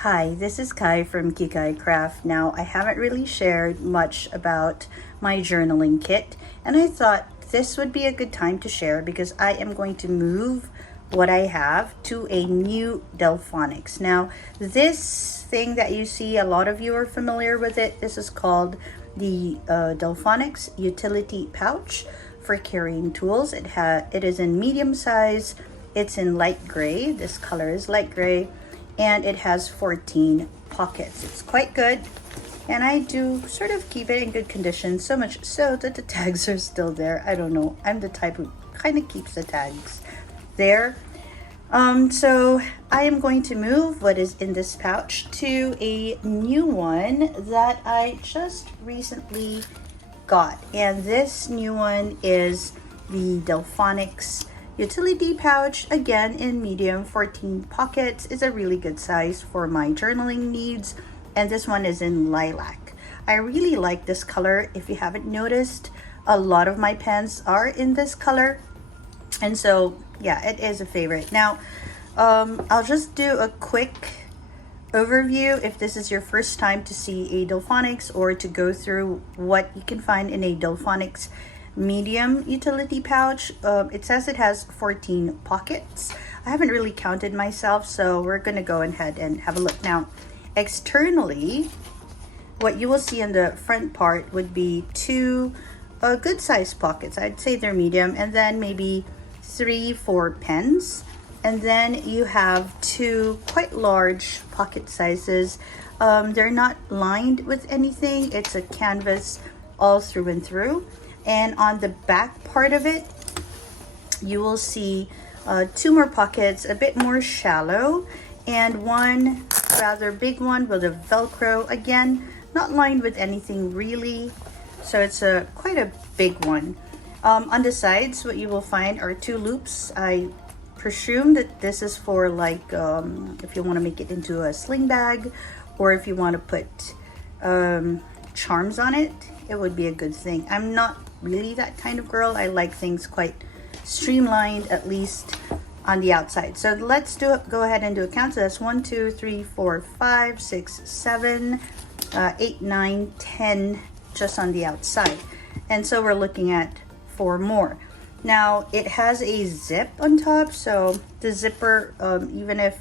Hi, this is Kai from Kikai Craft. Now, I haven't really shared much about my journaling kit, and I thought this would be a good time to share because I am going to move what I have to a new Delfonics. Now, this thing that you see, a lot of you are familiar with it. This is called the Delfonics utility pouch for carrying tools. It is in medium size. It's in light gray. This color is light gray, and it has 14 pockets. It's quite good, and I do sort of keep it in good condition, so much so that the tags are still there. I don't know, I'm the type who kind of keeps the tags there. So I am going to move what is in this pouch to a new one that I just recently got, and this new one is the Delfonics utility pouch, again in medium. 14 pockets is a really good size for my journaling needs, and this one is in lilac. I really like this color. If you haven't noticed, a lot of my pens are in this color, and so yeah, it is a favorite. Now I'll just do a quick overview if this is your first time to see a Delfonics, or to go through what you can find in a Delfonics medium utility pouch. It says it has 14 pockets. I haven't really counted myself, so we're gonna go ahead and have a look. Now, externally, what you will see in the front part would be two good sized pockets. I'd say they're medium, and then maybe 3 for pens, and then you have two quite large pocket sizes. They're not lined with anything. It's a canvas all through and through. And on the back part of it, you will see two more pockets, a bit more shallow, and one rather big one with a Velcro, again not lined with anything really, so it's quite a big one. On the sides, what you will find are two loops. I presume that this is for, like, if you want to make it into a sling bag, or if you want to put charms on it, it would be a good thing. I'm not really that kind of girl. I like things quite streamlined, at least on the outside. So let's go ahead and do a count. So that's 1 2 3 4 5 6 7 8 9 10 just on the outside, and so we're looking at 4 more. Now it has a zip on top, so the zipper, even if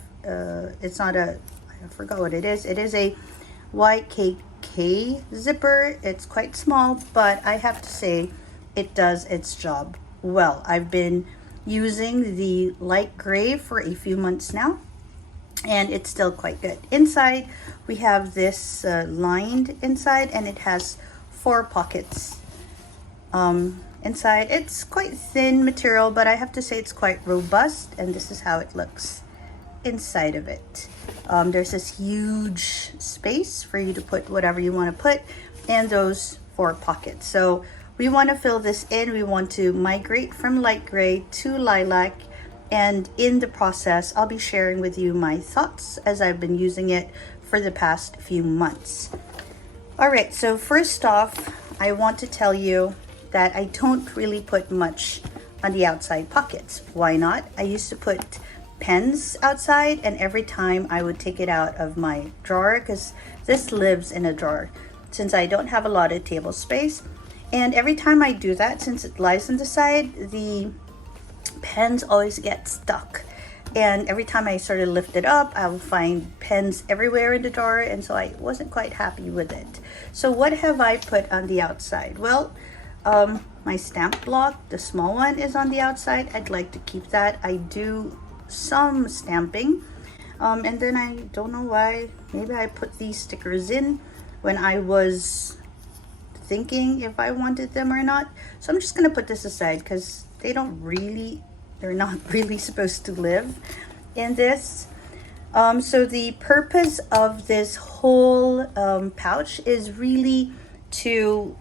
it's not a, I forgot what it is a YKK zipper. It's quite small, but I have to say it does its job well. I've been using the light gray for a few months now, and it's still quite good. Inside we have this lined inside, and it has 4 pockets inside. It's quite thin material, but I have to say it's quite robust, and this is how it looks inside of it. There's this huge space for you to put whatever you want to put, and those 4 pockets. So we want to fill this in. We want to migrate from light gray to lilac, and in the process I'll be sharing with you my thoughts as I've been using it for the past few months. All right, so first off, I want to tell you that I don't really put much on the outside pockets. Why not? I used to put pens outside, and every time I would take it out of my drawer, because this lives in a drawer since I don't have a lot of table space, and every time I do that, since it lies on the side, the pens always get stuck, and every time I sort of lift it up, I will find pens everywhere in the drawer, and so I wasn't quite happy with it. So what have I put on the outside? Well, my stamp block, the small one, is on the outside. I'd like to keep that. I do some stamping, and then I don't know why, maybe I put these stickers in when I was thinking if I wanted them or not. So I'm just gonna put this aside because they're not really supposed to live in this. So the purpose of this whole pouch is really to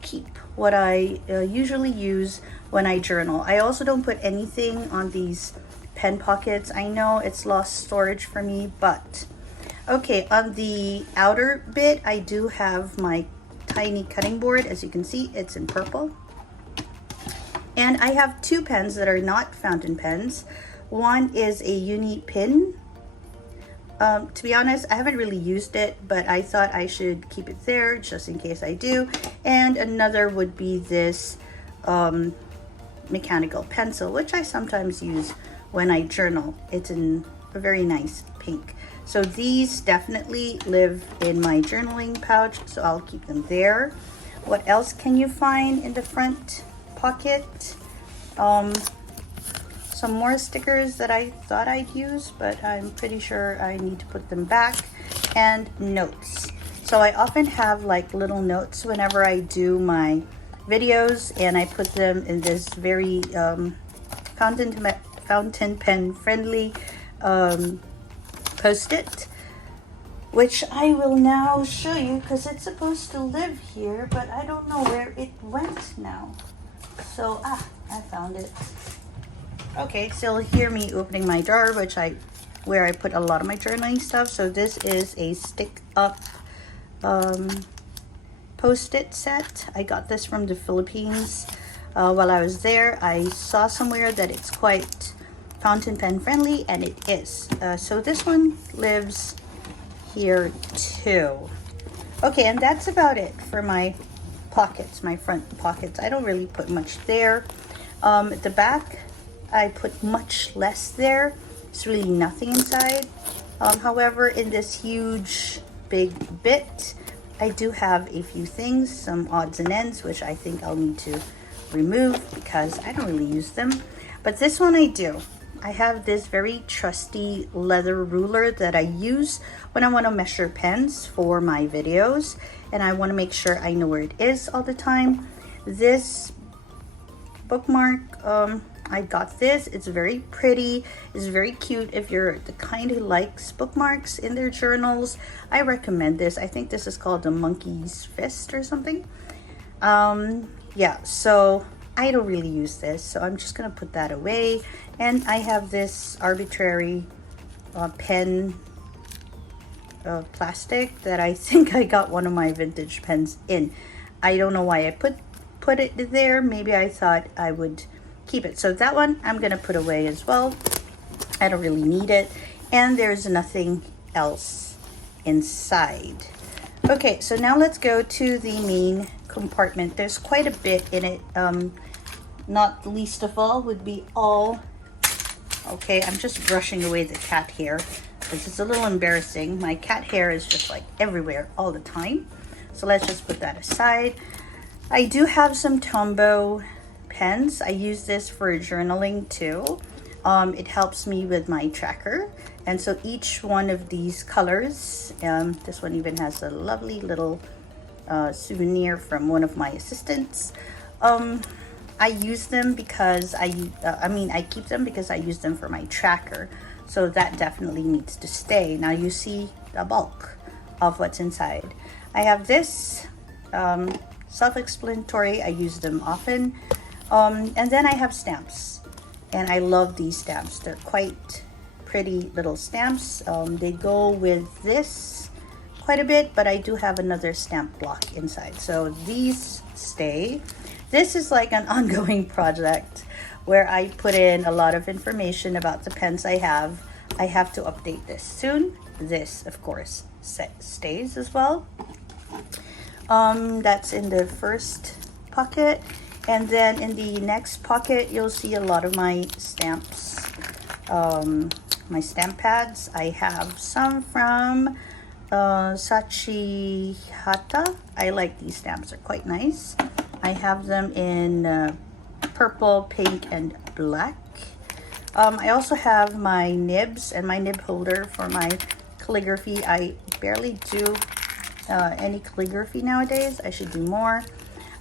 keep what I usually use when I journal. I also don't put anything on these pen pockets. I know it's lost storage for me, but okay. On the outer bit, I do have my tiny cutting board. As you can see, it's in purple, and I have 2 pens that are not fountain pens. One is a uni pin To be honest, I haven't really used it, but I thought I should keep it there just in case I do. And another would be this mechanical pencil, which I sometimes use when I journal. It's in a very nice pink. So these definitely live in my journaling pouch, so I'll keep them there. What else can you find in the front pocket? Some more stickers that I thought I'd use, but I'm pretty sure I need to put them back. And notes. So I often have like little notes whenever I do my videos, and I put them in this very fountain pen friendly post-it, which I will now show you because it's supposed to live here, but I don't know where it went now. So I found it. Okay, so you'll hear me opening my drawer, where I put a lot of my journaling stuff. So this is a stick up post-it set. I got this from the Philippines while I was there. I saw somewhere that it's quite fountain pen friendly, and it is. So this one lives here too. Okay, and that's about it for my pockets, my front pockets. I don't really put much there. At the back, I put much less there. It's really nothing inside. However, in this huge big bit, I do have a few things, some odds and ends, which I think I'll need to remove because I don't really use them. But this one I do. I have this very trusty leather ruler that I use when I want to measure pens for my videos, and I want to make sure I know where it is all the time. This bookmark, I got this. It's very pretty. It's very cute. If you're the kind who likes bookmarks in their journals, I recommend this. I think this is called the Monkey's Fist or something. Yeah, so I don't really use this, so I'm just gonna put that away. And I have this arbitrary pen plastic that I think I got one of my vintage pens in. I don't know why I put it there. Maybe I thought I would keep it. So that one I'm gonna put away as well. I don't really need it. And there's nothing else inside. Okay, so now let's go to the main compartment. There's quite a bit in it. Not least of all would be all... Okay, I'm just brushing away the cat hair because it's a little embarrassing. My cat hair is just like everywhere all the time. So let's just put that aside. I do have some Tombow pens. I use this for journaling too. It helps me with my tracker. And so each one of these colors, this one even has a lovely little souvenir from one of my assistants. I use them because I keep them because I use them for my tracker. So that definitely needs to stay. Now you see the bulk of what's inside. I have this, self-explanatory. I use them often. And then I have stamps. And I love these stamps. They're quite pretty little stamps. They go with this quite a bit, but I do have another stamp block inside. So these stay. This is like an ongoing project where I put in a lot of information about the pens I have. I have to update this soon. This, of course, stays as well. That's in the first pocket. And then in the next pocket, you'll see a lot of my stamps, my stamp pads. I have some from Sachihata. I like these stamps, they're quite nice. I have them in purple, pink, and black. I also have my nibs and my nib holder for my calligraphy. I barely do any calligraphy nowadays. I should do more.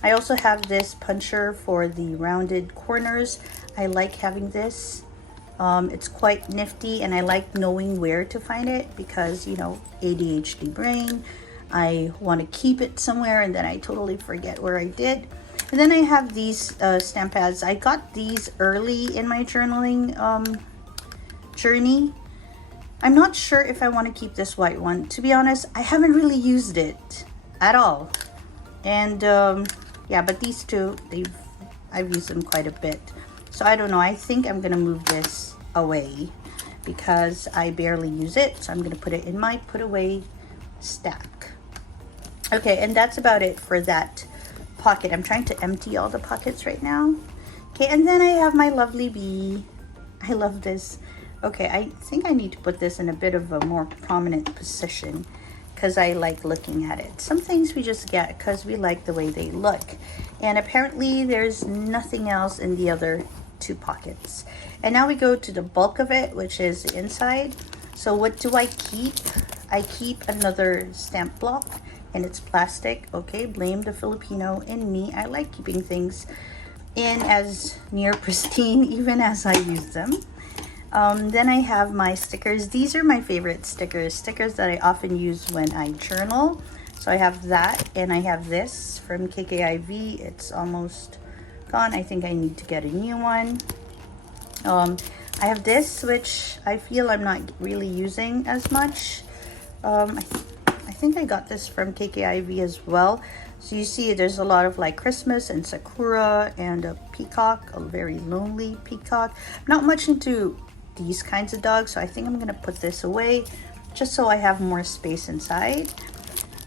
I also have this puncher for the rounded corners. I like having this. It's quite nifty, and I like knowing where to find it because, you know, ADHD brain. I want to keep it somewhere and then I totally forget where I did. And then I have these stamp pads. I got these early in my journaling journey. I'm not sure if I want to keep this white one. To be honest, I haven't really used it at all. And yeah, but these two, I've used them quite a bit. So I don't know, I think I'm gonna move this away because I barely use it. So I'm going to put it in my put away stack. Okay, and that's about it for that pocket. I'm trying to empty all the pockets right now. Okay, and then I have my lovely bee. I love this. Okay, I think I need to put this in a bit of a more prominent position because I like looking at it. Some things we just get because we like the way they look. And apparently there's nothing else in the other two pockets. And now we go to the bulk of it, which is the inside. So what do I keep? I keep another stamp block, and it's plastic. Okay, blame the Filipino in me. I like keeping things in as near pristine even as I use them. Then I have my stickers. These are my favorite stickers that I often use when I journal. So I have that, and I have this from KKIV. It's almost gone. I think I need to get a new one. I have this, which I feel I'm not really using as much. I think I got this from KKIV as well. So you see there's a lot of like Christmas and Sakura and a peacock, a very lonely peacock. Not much into these kinds of dogs, so I think I'm gonna put this away just so I have more space inside.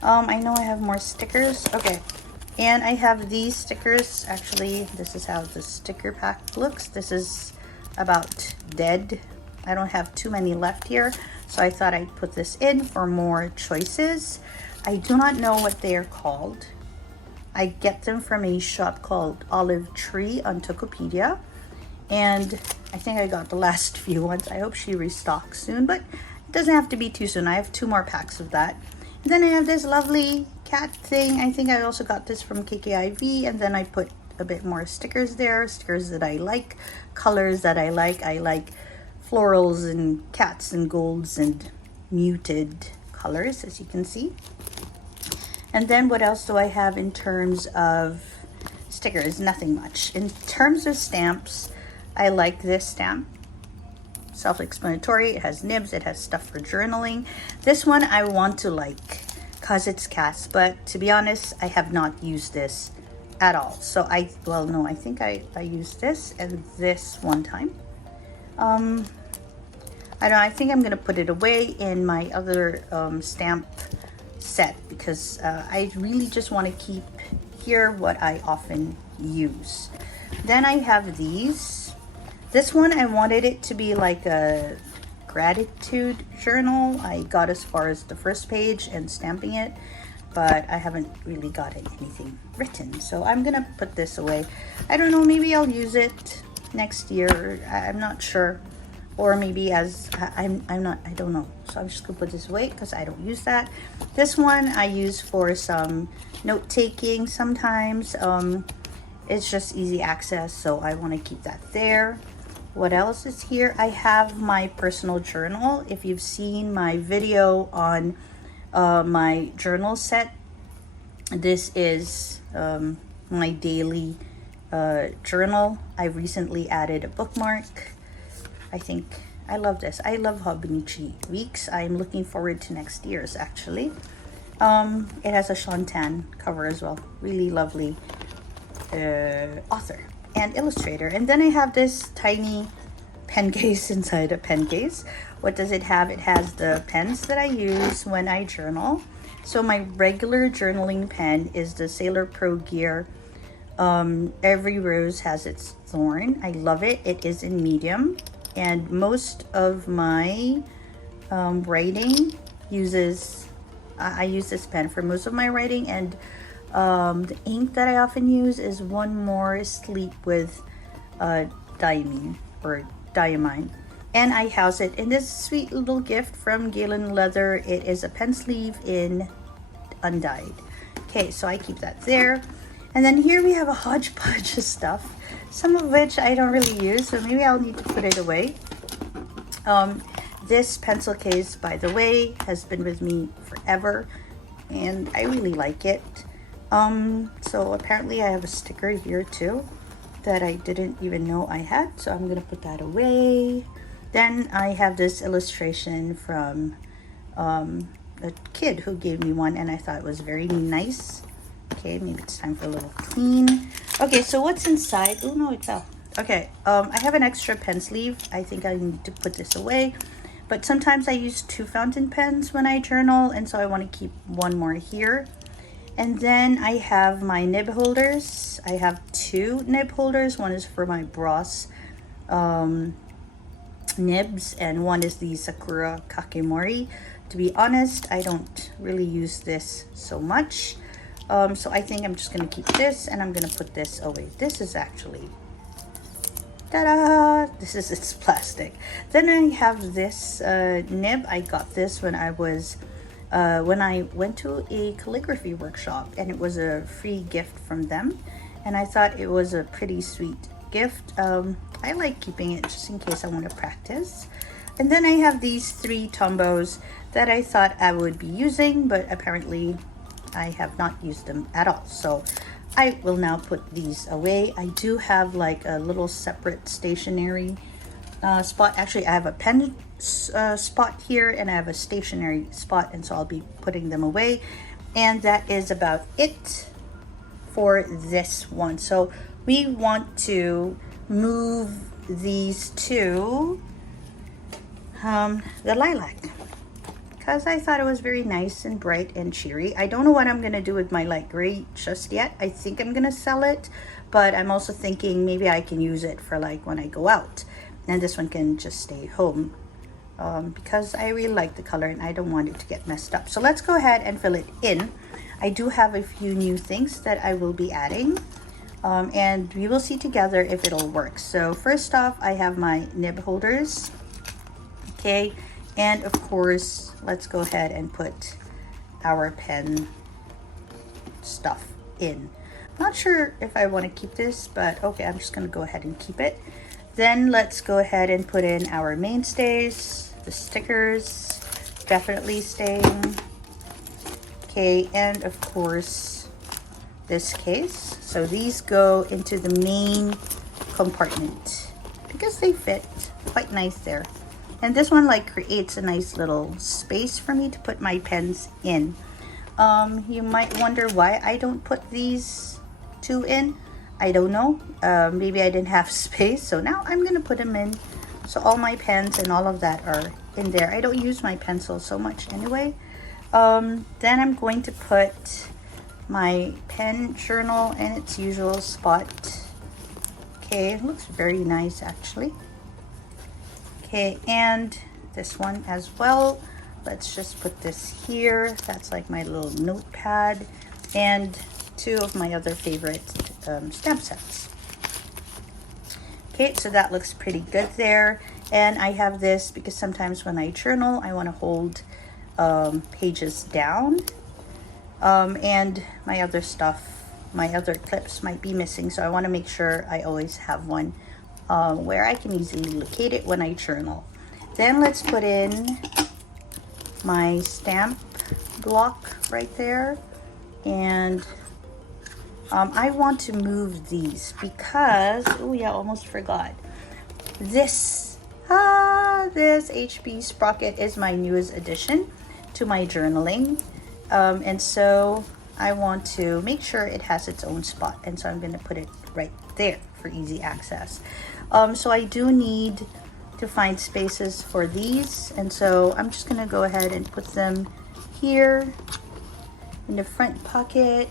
I know I have more stickers. Okay, and I have these stickers. Actually, this is how the sticker pack looks. This is about dead. I don't have too many left here, so I thought I'd put this in for more choices. I do not know what they are called. I get them from a shop called Olive Tree on Tokopedia, and I think I got the last few ones. I hope she restocks soon, but it doesn't have to be too soon. I have 2 more packs of that. And then I have this lovely cat thing. I think I also got this from KKIV, and then I put a bit more stickers there, stickers that I like, colors that I like. I like florals and cats and golds and muted colors, as you can see. And then what else do I have in terms of stickers? Nothing much. In terms of stamps, I like this stamp. Self-explanatory. It has nibs. It has stuff for journaling. This one I want to like because it's cats, but to be honest, I have not used this at all. So I think I used this and this one time. I don't know, I think I'm gonna put it away in my other stamp set because I really just want to keep here what I often use. Then I have these. This one, I wanted it to be like a gratitude journal. I got as far as the first page and stamping it, but I haven't really got anything written. So I'm gonna put this away. I don't know, maybe I'll use it next year. I'm not sure. Or maybe as, I don't know. So I'm just gonna put this away because I don't use that. This one I use for some note taking sometimes. It's just easy access, so I want to keep that there. What else is here? I have my personal journal. If you've seen my video on my journal set, this is my daily journal. I recently added a bookmark. I think I love this. I love Hobonichi Weeks. I'm looking forward to next year's actually. It has a Shantan cover as well. Really lovely author and illustrator. And then I have this tiny pen case inside a pen case. What does it have? It has the pens that I use when I journal. So my regular journaling pen is the Sailor Pro Gear. Every rose has its thorn. I love it. It is in medium, and most of my writing uses I use this pen for most of my writing. And the ink that I often use is One More Sleep with diamine or diamine, and I house it in this sweet little gift from Galen Leather. It is a pen sleeve in undyed. Okay, so I keep that there. And then here we have a hodgepodge of stuff, some of which I don't really use, so maybe I'll need to put it away. This pencil case, by the way, has been with me forever, and I really like it. So apparently I have a sticker here too that I didn't even know I had, so I'm gonna put that away. Then I have this illustration from a kid who gave me one, and I thought it was very nice. Okay, maybe it's time for a little clean. Okay, so what's inside? Oh no, it fell. Okay, I have an extra pen sleeve. I think I need to put this away. But sometimes I use 2 fountain pens when I journal, and so I want to keep one more here. And then I have my nib holders. I have 2 nib holders. One is for my Bros nibs, and one is the Sakura Kakemori. To be honest, I don't really use this so much. So I think I'm just going to keep this, and I'm going to put this away. This is actually, ta-da! This is its plastic. Then I have this nib. I got this when I was when I went to a calligraphy workshop, and it was a free gift from them, and I thought it was a pretty sweet gift. I like keeping it just in case I want to practice. And then I have these 3 tombos that I thought I would be using, but apparently I have not used them at all. So I will now put these away. I do have like a little separate stationery spot. Actually, I have a pen spot here, and I have a stationery spot, and so I'll be putting them away. And that is about it for this one. So we want to move these to the lilac, because I thought it was very nice and bright and cheery. I don't know what I'm going to do with my light gray just yet. I think I'm going to sell it, but I'm also thinking maybe I can use it for like when I go out, and this one can just stay home because I really like the color and I don't want it to get messed up. So let's go ahead and fill it in. I do have a few new things that I will be adding, and we will see together if it'll work. So first off, I have my nib holders. Okay, and of course, let's go ahead and put our pen stuff in. Not sure if I want to keep this, but okay, I'm just going to go ahead and keep it. Then let's go ahead and put in our mainstays, the stickers, definitely staying. Okay, and of course, this case. So these go into the main compartment because they fit quite nice there. And this one like creates a nice little space for me to put my pens in. You might wonder why I don't put these 2 in. I don't know. Maybe I didn't have space. So now I'm going to put them in. So all my pens and all of that are in there. I don't use my pencil so much anyway. Then I'm going to put my pen journal in its usual spot. Okay, it looks very nice actually. Okay, and this one as well. Let's just put this here. That's like my little notepad, and 2 of my other favorite stamp sets. Okay, so that looks pretty good there. And I have this because sometimes when I journal, I want to hold pages down. And my other stuff, my other clips might be missing, so I want to make sure I always have one where I can easily locate it when I journal. Then let's put in my stamp block right there, and I want to move these because, oh yeah, almost forgot. This HB sprocket is my newest addition to my journaling, and so I want to make sure it has its own spot, and so I'm going to put it right there for easy access. So I do need to find spaces for these, and so I'm just going to go ahead and put them here in the front pocket.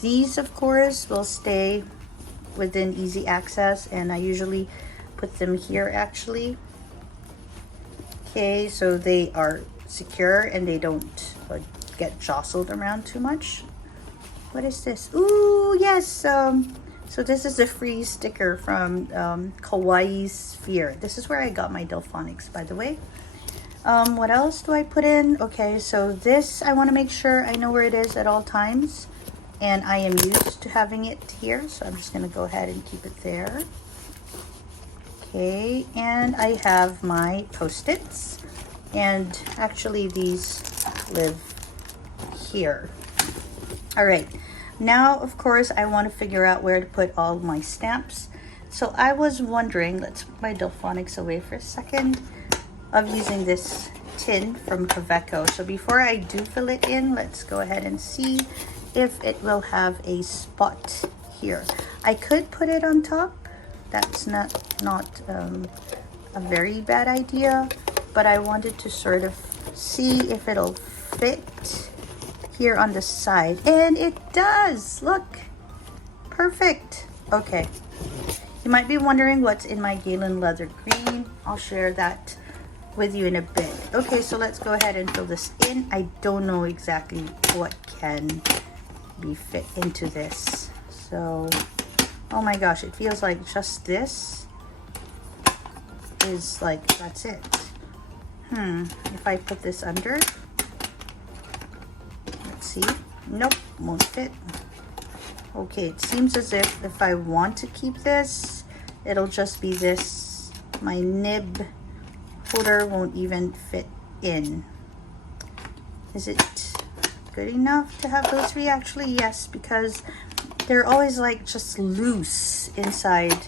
These of course will stay within easy access, and I usually put them here actually. Okay, so they are secure and they don't get jostled around too much. What is this? Ooh, yes. So this is a free sticker from Kawaii Sphere. This is where I got my Delfonics, by the way. What else do I put in? Okay, so this, I want to make sure I know where it is at all times, and I am used to having it here, so I'm just going to go ahead and keep it there. Okay, and I have my Post-its, and actually these live here. All right, now of course I want to figure out where to put all my stamps. So I was wondering, let's put my Delfonics away for a second, of using this tin from Kaveco. So before I do fill it in, let's go ahead and see if it will have a spot here. I could put it on top, that's not a very bad idea, but I wanted to sort of see if it'll fit here on the side, and it does. Look, perfect. Okay, you might be wondering what's in my Galen leather green. I'll share that with you in a bit. Okay, so let's go ahead and fill this in. I don't know exactly what can be fit into this, so oh my gosh, it feels like just this is like, that's it. If I put this under, let's see. Nope, won't fit. Okay, it seems as if I want to keep this, it'll just be this. My nib holder won't even fit in. Is it good enough to have those three? Actually, yes, because they're always like just loose inside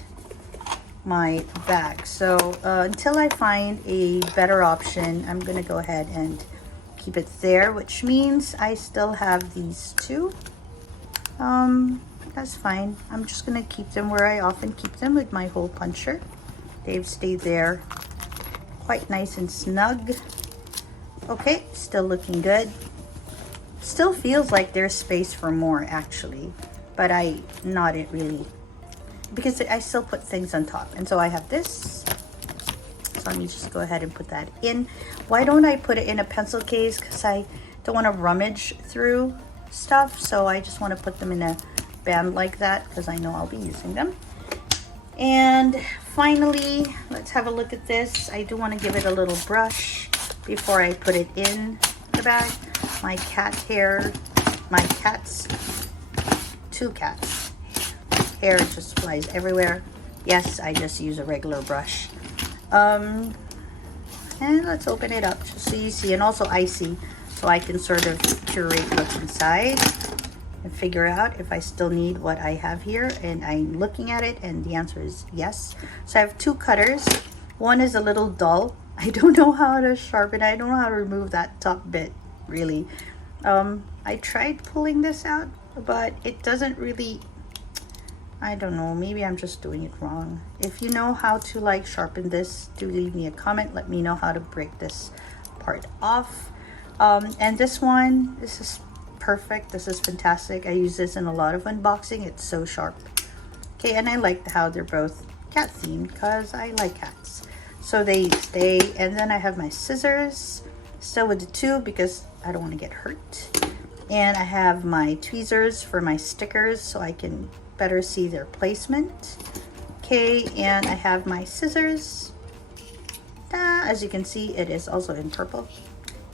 my bag. So until I find a better option, I'm gonna go ahead and keep it there, which means I still have these two. That's fine. I'm just gonna keep them where I often keep them, with my hole puncher. They've stayed there quite nice and snug. Okay, still looking good. Still feels like there's space for more actually, but not it really, because I still put things on top. And so I have this, so let me just go ahead and put that in. Why don't I put it in a pencil case? Because I don't want to rummage through stuff, so I just want to put them in a band like that because I know I'll be using them. And finally, let's have a look at this. I do want to give it a little brush before I put it in the bag. My cat hair, my cat's, two cats, hair just flies everywhere. Yes, I just use a regular brush. And let's open it up just so you see, and also icy, so I can sort of curate what's inside and figure out if I still need what I have here. And I'm looking at it and the answer is yes. So I have two cutters. One is a little dull. I don't know how to sharpen it. I don't know how to remove that top bit really. I tried pulling this out, but it doesn't really, I don't know, maybe I'm just doing it wrong. If you know how to like sharpen this, do leave me a comment. Let me know how to break this part off. And this one, this is perfect. This is fantastic. I use this in a lot of unboxing. It's so sharp. Okay, and I like how they're both cat themed because I like cats. So they stay. And then I have my scissors still with the tube because I don't want to get hurt. And I have my tweezers for my stickers so I can better see their placement. Okay, and I have my scissors. As you can see, it is also in purple.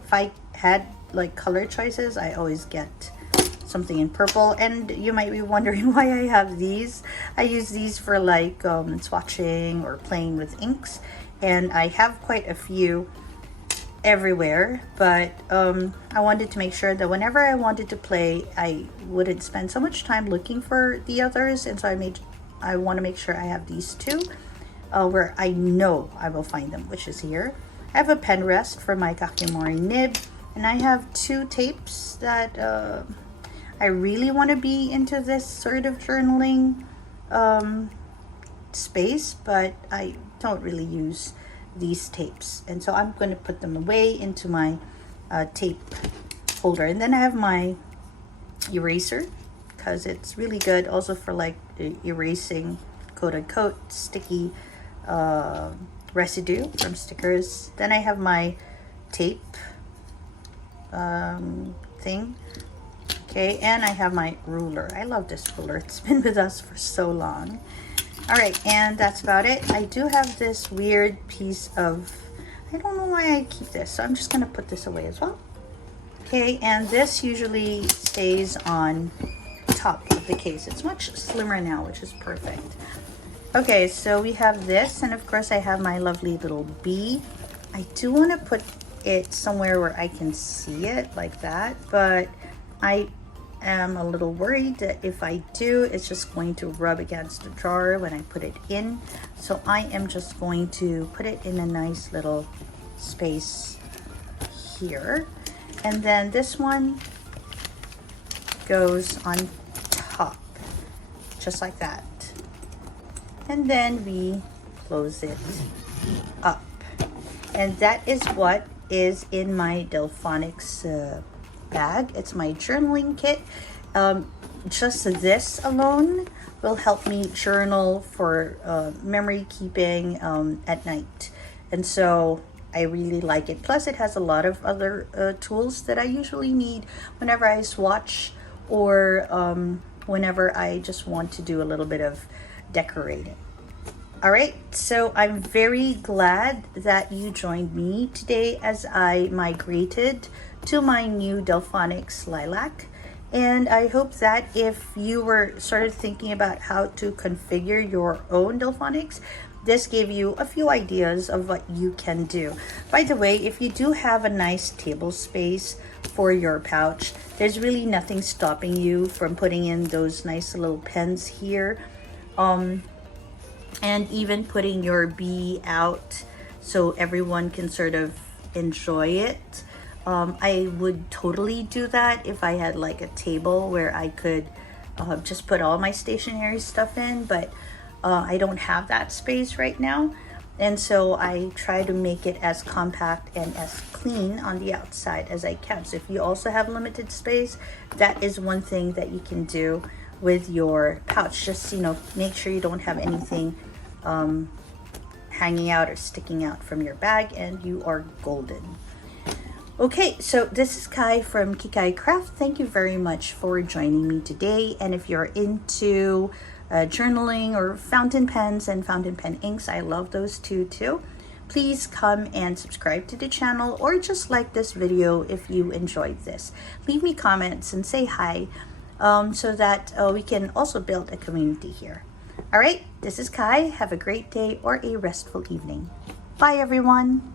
If I had like color choices, I always get something in purple. And you might be wondering why I have these. I use these for like swatching or playing with inks, and I have quite a few everywhere, but I wanted to make sure that whenever I wanted to play, I wouldn't spend so much time looking for the others. And so I want to make sure I have these two where I know I will find them, which is here. I have a pen rest for my kakimori nib, and I have two tapes that I really want to be into this sort of journaling space, but I don't really use these tapes, and so I'm going to put them away into my tape holder. And then I have my eraser because it's really good also for like erasing quote unquote sticky residue from stickers. Then I have my tape thing. Okay, and I have my ruler. I love this ruler. It's been with us for so long. All right, and that's about it. I do have this weird piece of, I don't know why I keep this, so I'm just gonna put this away as well. Okay, and this usually stays on top of the case. It's much slimmer now, which is perfect. Okay, so we have this, and of course I have my lovely little bee. I do want to put it somewhere where I can see it like that, but I am a little worried that if I do, it's just going to rub against the jar when I put it in. So I am just going to put it in a nice little space here. And then this one goes on top, just like that. and then we close it up. And that is what is in my Delfonics bag. It's my journaling kit. Just this alone will help me journal for memory keeping at night. And so I really like it. Plus it has a lot of other tools that I usually need whenever I swatch or whenever I just want to do a little bit of decorating. All right, so I'm very glad that you joined me today as I migrated to my new Delfonics Lilac. And I hope that if you were sort of thinking about how to configure your own Delfonics, this gave you a few ideas of what you can do. By the way, if you do have a nice table space for your pouch, there's really nothing stopping you from putting in those nice little pens here. And even putting your bee out so everyone can sort of enjoy it. I would totally do that if I had like a table where I could just put all my stationery stuff in, but I don't have that space right now. And so I try to make it as compact and as clean on the outside as I can. So if you also have limited space, that is one thing that you can do with your pouch. Just, you know, make sure you don't have anything hanging out or sticking out from your bag, and you are golden. Okay, so this is Kai from Kikai Craft. Thank you very much for joining me today. And if you're into journaling or fountain pens and fountain pen inks, I love those too. Please come and subscribe to the channel, or just like this video if you enjoyed this. Leave me comments and say hi so that we can also build a community here. All right, this is Kai. Have a great day or a restful evening. Bye, everyone.